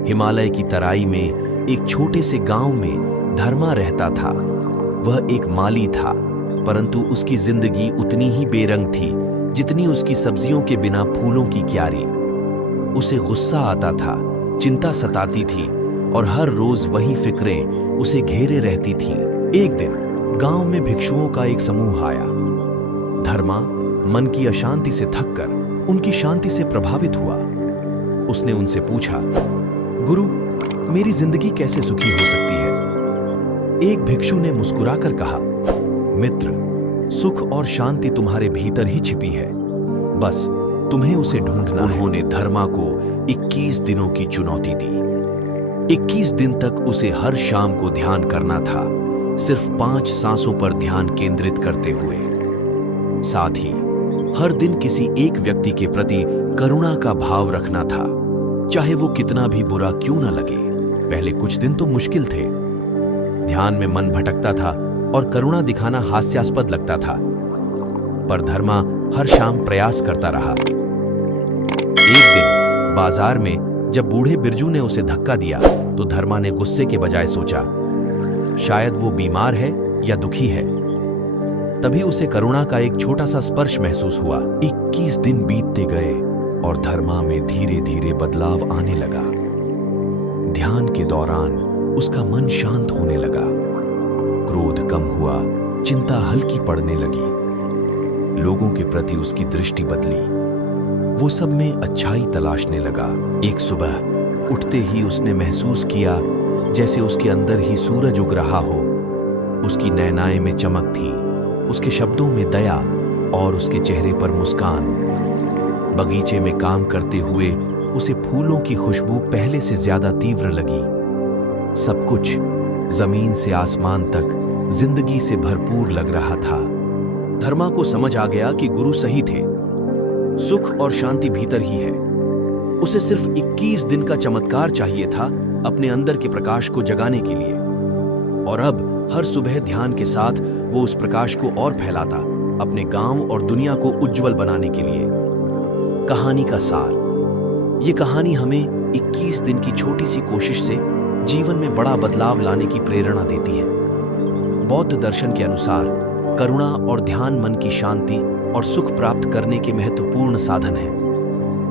हिमालय की तराई में एक छोटे से गांव में धर्मा रहता था। वह एक माली था, परंतु उसकी जिंदगी उतनी ही बेरंग थी जितनी उसकी सब्जियों के बिना फूलों की क्यारी। उसे गुस्सा आता था, चिंता सताती थी और हर रोज वही फिक्रें उसे घेरे रहती थीं। एक दिन गांव में भिक्षुओं का एक समूह आया। धर्मा मन की अशांति से थककर उनकी शांति से प्रभावित हुआ। उसने उनसे पूछा, गुरु, मेरी जिंदगी कैसे सुखी हो सकती है? एक भिक्षु ने मुस्कुराकर कहा, मित्र, सुख और शांति तुम्हारे भीतर ही छिपी है, बस तुम्हें उसे ढूंढना है। उन्होंने धर्मा को 21 दिनों की चुनौती दी। 21 दिन तक उसे हर शाम को ध्यान करना था, सिर्फ 5 सांसों पर ध्यान केंद्रित करते हुए। साथ ही हर दिन किसी एक व्यक्ति के प्रति करुणा का भाव रखना था, चाहे वो कितना भी बुरा क्यों न लगे। पहले कुछ दिन तो मुश्किल थे। ध्यान में मन भटकता था और करुणा दिखाना हास्यास्पद लगता था, पर धर्मा हर शाम प्रयास करता रहा। एक दिन बाजार में जब बूढ़े बिरजू ने उसे धक्का दिया तो धर्मा ने गुस्से के बजाय सोचा, शायद वो बीमार है या दुखी है। तभी उसे करुणा का एक छोटा सा स्पर्श महसूस हुआ। 21 दिन बीतते गए और धर्मा में धीरे धीरे बदलाव आने लगा। ध्यान के दौरान उसका मन शांत होने लगा, क्रोध कम हुआ, चिंता हल्की पड़ने लगी, लोगों के प्रति उसकी दृष्टि बदली, वो सब में अच्छाई तलाशने लगा। एक सुबह उठते ही उसने महसूस किया जैसे उसके अंदर ही सूरज उग रहा हो। उसकी नैनाएं में चमक थी, उसके शब्दों में दया और उसके चेहरे पर मुस्कान। बगीचे में काम करते हुए उसे फूलों की खुशबू पहले से ज्यादा तीव्र लगी। सब कुछ जमीन से आसमान तक जिंदगी से भरपूर लग रहा था। धर्मा को समझ आ गया कि गुरु सही थे, सुख और शांति भीतर ही है। उसे सिर्फ 21 दिन का चमत्कार चाहिए था अपने अंदर के प्रकाश को जगाने के लिए। और अब हर सुबह ध्यान के साथ वो उस प्रकाश को और फैलाता, अपने गांव और दुनिया को उज्जवल बनाने के लिए। कहानी का सार, ये कहानी हमें 21 दिन की छोटी सी कोशिश से जीवन में बड़ा बदलाव लाने की प्रेरणा देती है। बौद्ध दर्शन के अनुसार करुणा और ध्यान मन की शांति और सुख प्राप्त करने के महत्वपूर्ण साधन है।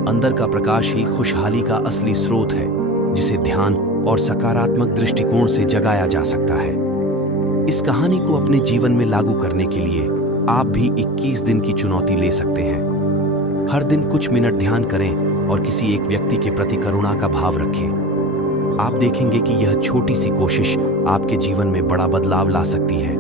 अंदर का प्रकाश ही खुशहाली का असली स्रोत है, जिसे ध्यान और सकारात्मक दृष्टिकोण से जगाया जा सकता है। इस कहानी को अपने जीवन में लागू करने के लिए आप भी 21 दिन की चुनौती ले सकते हैं। हर दिन कुछ मिनट ध्यान करें और किसी एक व्यक्ति के प्रति करुणा का भाव रखें। आप देखेंगे कि यह छोटी सी कोशिश आपके जीवन में बड़ा बदलाव ला सकती है।